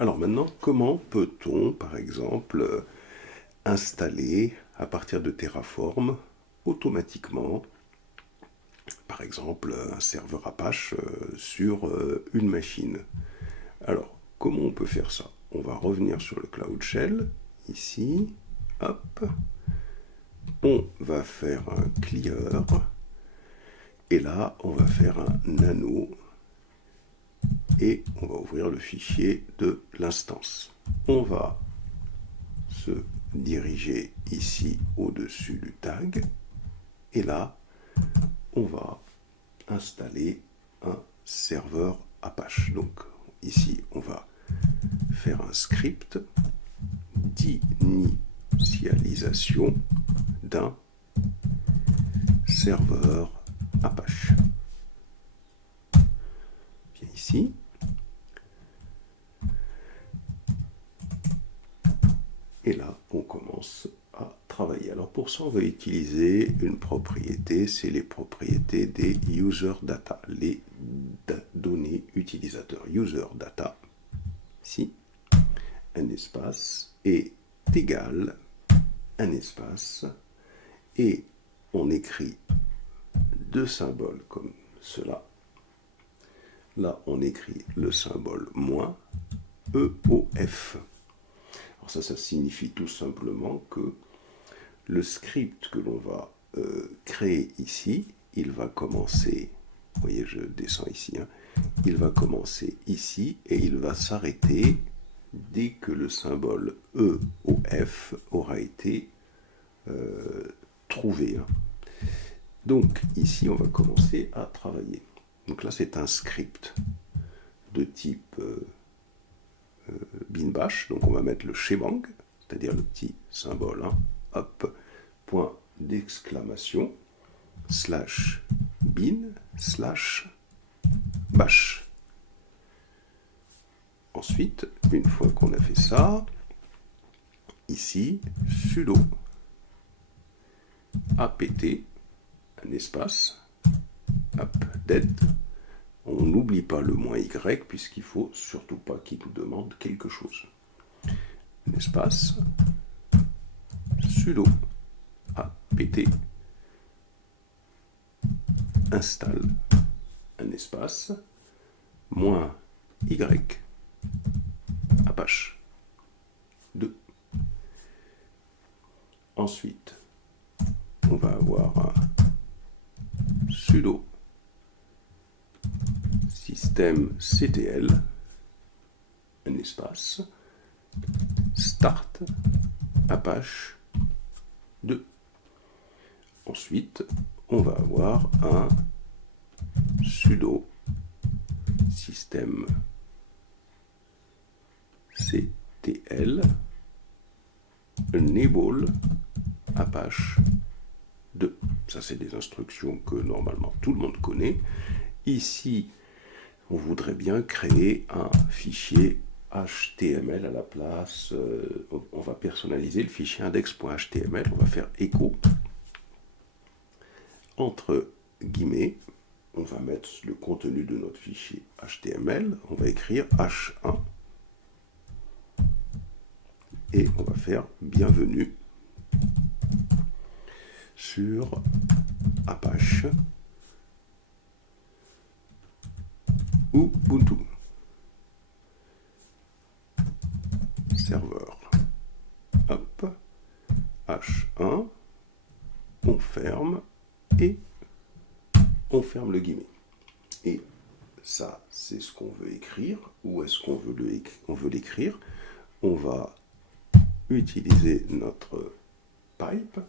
Alors maintenant, comment peut-on, par exemple, installer à partir de Terraform automatiquement, par exemple, un serveur Apache sur une machine? Alors, comment on peut faire ça? On va revenir sur le Cloud Shell, ici, hop, on va faire un clear, et là, on va faire un nano, et on va ouvrir le fichier de l'instance. On va se diriger ici au-dessus du tag, et là, on va installer un serveur Apache. Donc ici, on va faire un script d'initialisation d'un serveur Apache. Viens ici. Et là, on commence à travailler. Alors pour ça, on va utiliser une propriété, c'est les propriétés des user data, les données utilisateurs. User data, ici, un espace est égal, un espace, et on écrit deux symboles comme cela. Là, on écrit le symbole moins, EOF. Alors ça signifie tout simplement que le script que l'on va créer ici, il va commencer, vous voyez, je descends ici, il va commencer ici et il va s'arrêter dès que le symbole EOF aura été trouvé. Donc ici, on va commencer à travailler. Donc là, c'est un script de type bin bash, donc on va mettre le shebang, c'est-à-dire le petit symbole, hop, point d'exclamation, slash bin, slash bash. Ensuite, une fois qu'on a fait ça, ici, sudo apt, un espace, update. On n'oublie pas le -y puisqu'il ne faut surtout pas qu'il nous demande quelque chose. Un espace, sudo apt installe, un espace, -y Apache 2. Ensuite, on va avoir un sudo systemctl, un espace, start Apache 2. Ensuite, on va avoir un sudo systemctl enable Apache 2. Ça, c'est des instructions que normalement tout le monde connaît. Ici, on voudrait bien créer un fichier HTML à la place. On va personnaliser le fichier index.html. On va faire echo. Entre guillemets, on va mettre le contenu de notre fichier HTML. On va écrire H1. Et on va faire bienvenue sur Apache Ubuntu serveur. Hop, H1, on ferme et on ferme le guillemet. Et ça, c'est ce qu'on veut écrire. Où est-ce qu'on veut l'écrire? On va utiliser notre pipe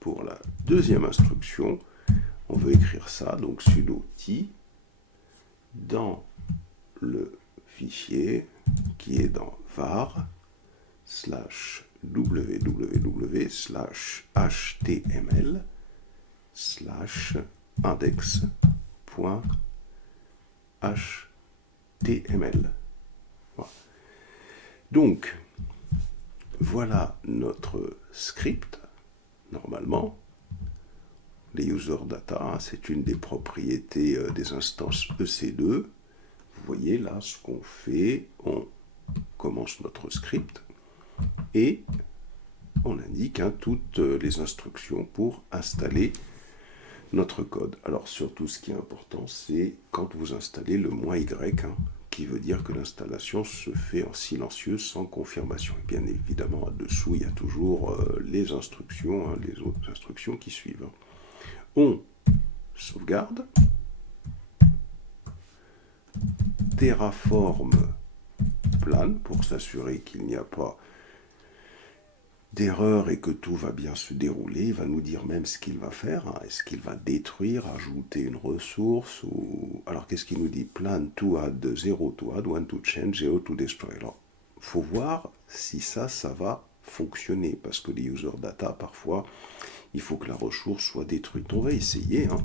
pour la deuxième instruction. On veut écrire ça, donc sudo t dans le fichier qui est dans var slash www slash html slash index.html. Voilà. Donc, voilà notre script. Normalement, les user data, c'est une des propriétés des instances EC2. Vous voyez là ce qu'on fait. On commence lance notre script et on indique toutes les instructions pour installer notre code. Alors surtout ce qui est important, c'est quand vous installez le "-y", qui veut dire que l'installation se fait en silencieux sans confirmation. Et bien évidemment, dessous, il y a toujours les instructions, les autres instructions qui suivent. On sauvegarde, terraform plane pour s'assurer qu'il n'y a pas d'erreur et que tout va bien se dérouler. Il va nous dire même ce qu'il va faire. Est-ce qu'il va détruire, ajouter une ressource ou... Alors qu'est-ce qu'il nous dit? Plan to add, 0 to add, 1 to change, 0 to destroy. Alors, il faut voir si ça va fonctionner, parce que les user data, parfois, il faut que la ressource soit détruite. On va essayer. On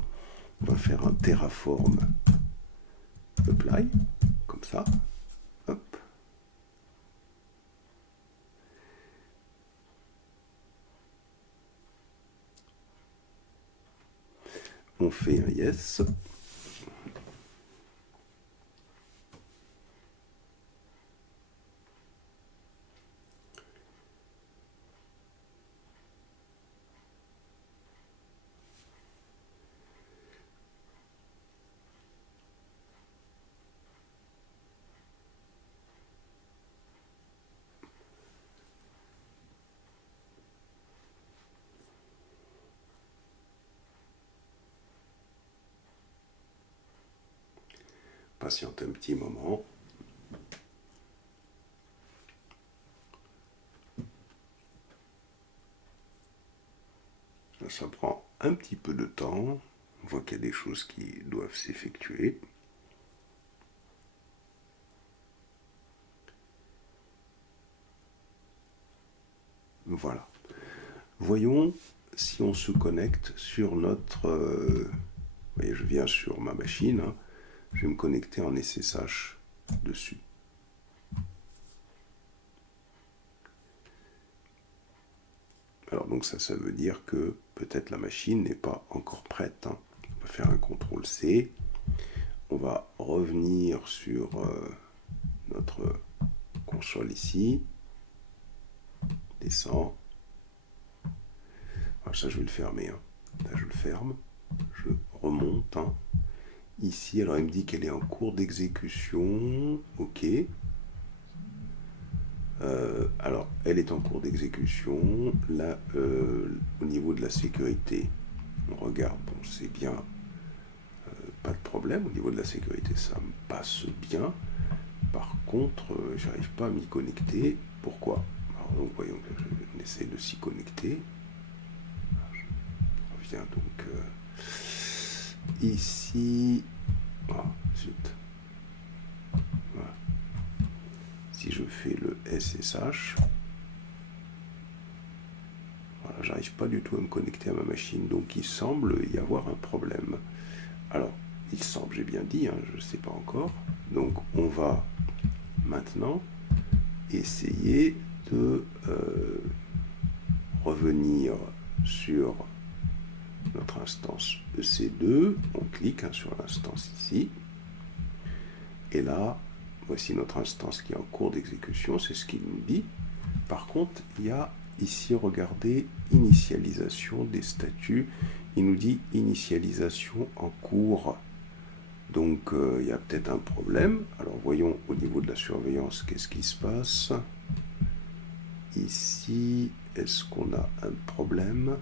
va faire un terraform apply, comme ça. Hop. On fait un yes. Patiente un petit moment. Ça prend un petit peu de temps. On voit qu'il y a des choses qui doivent s'effectuer. Voilà. Voyons si on se connecte sur notre... vous voyez, je viens sur ma machine. Je vais me connecter en SSH dessus. Alors donc ça veut dire que peut-être la machine n'est pas encore prête. On va faire un CTRL-C. On va revenir sur notre console ici. Descend. Alors ça je vais le fermer. Là je le ferme. Je remonte. Ici, alors il me dit qu'elle est en cours d'exécution. Ok. Alors, elle est en cours d'exécution. Là, au niveau de la sécurité, on regarde, bon, c'est bien, pas de problème. Au niveau de la sécurité, ça me passe bien. Par contre, j'arrive pas à m'y connecter. Pourquoi? Alors, donc, voyons, on essaie de s'y connecter. Je reviens donc ici. Ah, zut. Voilà. Si je fais le SSH, voilà, j'arrive pas du tout à me connecter à ma machine, donc il semble y avoir un problème. Alors, il semble, j'ai bien dit, je ne sais pas encore. Donc, on va maintenant essayer de revenir sur notre instance EC2. On clique sur l'instance ici. Et là, voici notre instance qui est en cours d'exécution, c'est ce qu'il nous dit. Par contre, il y a ici, regardez, initialisation des statuts. Il nous dit initialisation en cours. Donc, il y a peut-être un problème. Alors, voyons au niveau de la surveillance, qu'est-ce qui se passe. Ici, est-ce qu'on a un problème?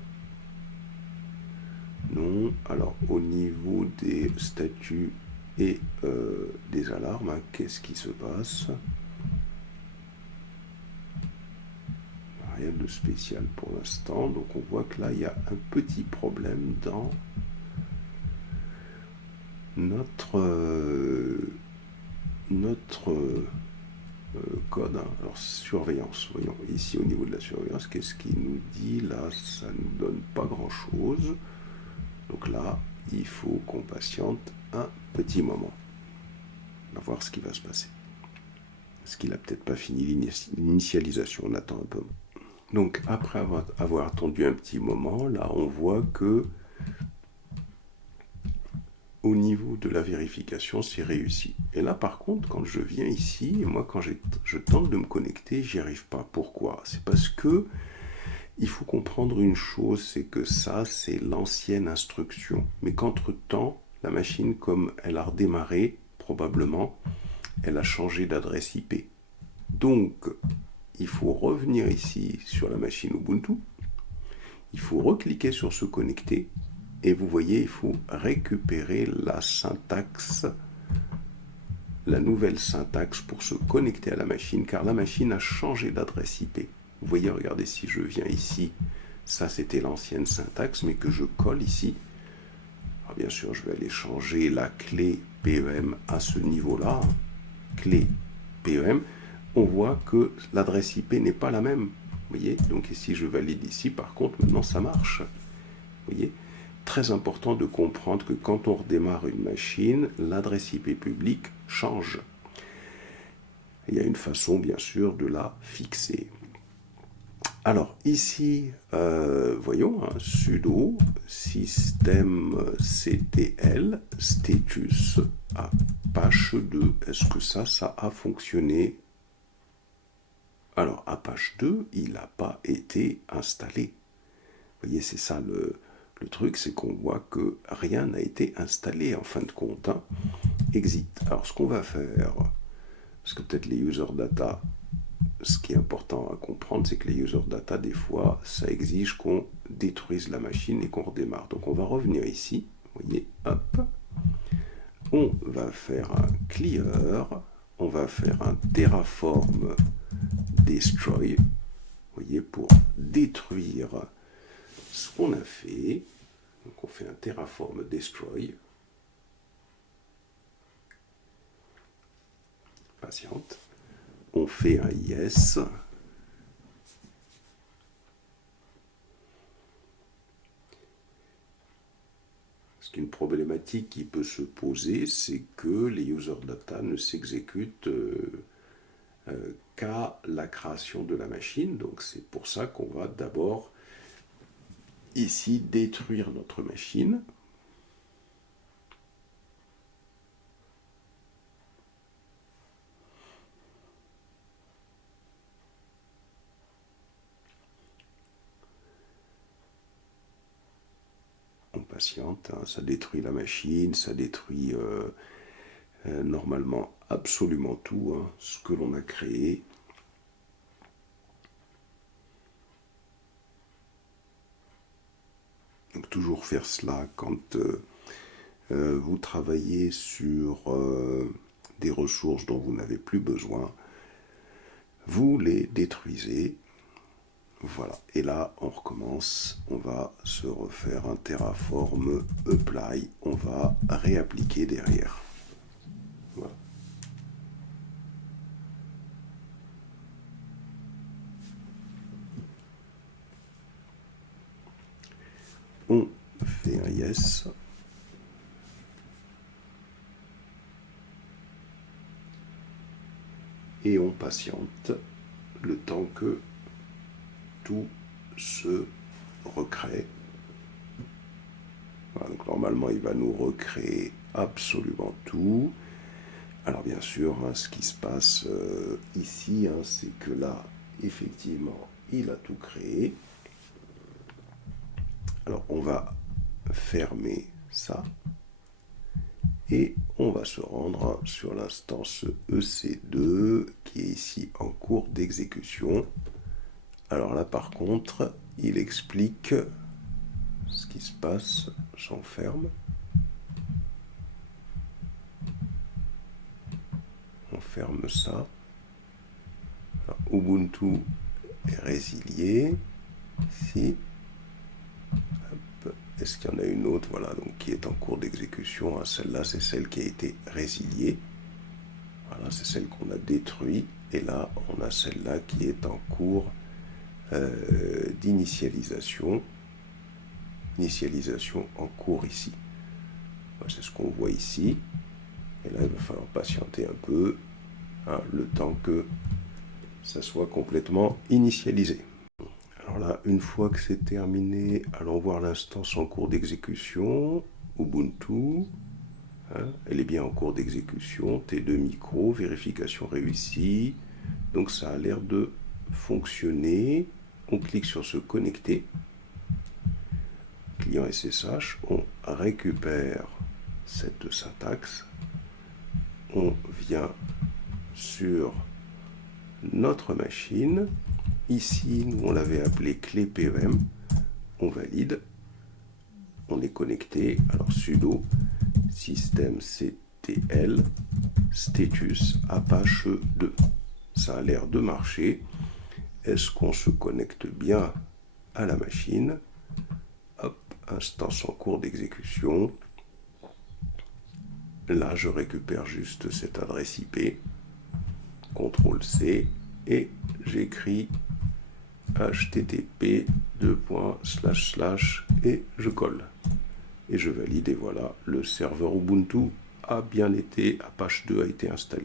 Non. Alors, au niveau des statuts et des alarmes, qu'est-ce qui se passe? Rien de spécial pour l'instant. Donc, on voit que là, il y a un petit problème dans notre code. Alors, surveillance. Voyons ici au niveau de la surveillance, qu'est-ce qu'il nous dit? Là, ça ne nous donne pas grand-chose. Donc là, il faut qu'on patiente un petit moment. On va voir ce qui va se passer. Est-ce qu'il n'a peut-être pas fini l'initialisation? On attend un peu. Donc, après avoir attendu un petit moment, là, on voit que au niveau de la vérification, c'est réussi. Et là, par contre, quand je viens ici, et moi, quand je tente de me connecter, j'y arrive pas. Pourquoi? C'est parce que il faut comprendre une chose, c'est que ça, c'est l'ancienne instruction. Mais qu'entre-temps, la machine, comme elle a redémarré, probablement, elle a changé d'adresse IP. Donc, il faut revenir ici sur la machine Ubuntu. Il faut recliquer sur se connecter. Et vous voyez, il faut récupérer la syntaxe, la nouvelle syntaxe pour se connecter à la machine, car la machine a changé d'adresse IP. Vous voyez, regardez, si je viens ici, ça c'était l'ancienne syntaxe, mais que je colle ici. Alors bien sûr, je vais aller changer la clé PEM à ce niveau-là. Clé PEM, on voit que l'adresse IP n'est pas la même. Vous voyez, donc si je valide ici, par contre, maintenant ça marche. Vous voyez, très important de comprendre que quand on redémarre une machine, l'adresse IP publique change. Il y a une façon, bien sûr, de la fixer. Alors ici, voyons, sudo systemctl status Apache 2. Est-ce que ça a fonctionné? Alors Apache 2, il n'a pas été installé. Vous voyez, c'est ça le truc, c'est qu'on voit que rien n'a été installé en fin de compte. Exit. Alors ce qu'on va faire, parce que peut-être les user data, ce qui est important à comprendre, c'est que les user data, des fois, ça exige qu'on détruise la machine et qu'on redémarre. Donc on va revenir ici, vous voyez, hop, on va faire un clear, on va faire un terraform destroy, vous voyez, pour détruire ce qu'on a fait. Donc on fait un terraform destroy. Patiente. On fait un yes. Parce qu'une problématique qui peut se poser, c'est que les user data ne s'exécutent qu'à la création de la machine. Donc c'est pour ça qu'on va d'abord ici détruire notre machine. On patiente, ça détruit la machine, ça détruit normalement absolument tout, ce que l'on a créé. Donc toujours faire cela quand vous travaillez sur des ressources dont vous n'avez plus besoin, vous les détruisez. Voilà, et là on recommence, on va se refaire un terraform apply, on va réappliquer derrière. Voilà. On fait un yes. Et on patiente le temps que tout se recrée. Voilà, donc normalement, il va nous recréer absolument tout. Alors bien sûr, ce qui se passe ici, c'est que là, effectivement, il a tout créé. Alors on va fermer ça. Et on va se rendre sur l'instance EC2 qui est ici en cours d'exécution. Alors là par contre, il explique ce qui se passe. J'enferme. On ferme ça. Alors, Ubuntu est résilié. Ici. Est-ce qu'il y en a une autre, voilà, donc qui est en cours d'exécution? Celle-là, c'est celle qui a été résiliée. Voilà, c'est celle qu'on a détruite. Et là, on a celle-là qui est en cours d'initialisation. Initialisation en cours ici. Voilà, c'est ce qu'on voit ici. Et là, il va falloir patienter un peu, le temps que ça soit complètement initialisé. Alors là, une fois que c'est terminé, allons voir l'instance en cours d'exécution, Ubuntu. Elle est bien en cours d'exécution. T2 micro, vérification réussie. Donc ça a l'air de fonctionner. On clique sur se connecter. Client SSH, on récupère cette syntaxe. On vient sur notre machine. Ici, nous on l'avait appelé clé PEM. On valide. On est connecté. Alors sudo systemctl status Apache 2. Ça a l'air de marcher. Est-ce qu'on se connecte bien à la machine? Hop, instance en cours d'exécution. Là, je récupère juste cette adresse IP. CTRL-C et j'écris http et je colle. Et je valide et voilà, le serveur Ubuntu a bien été, Apache 2 a été installé.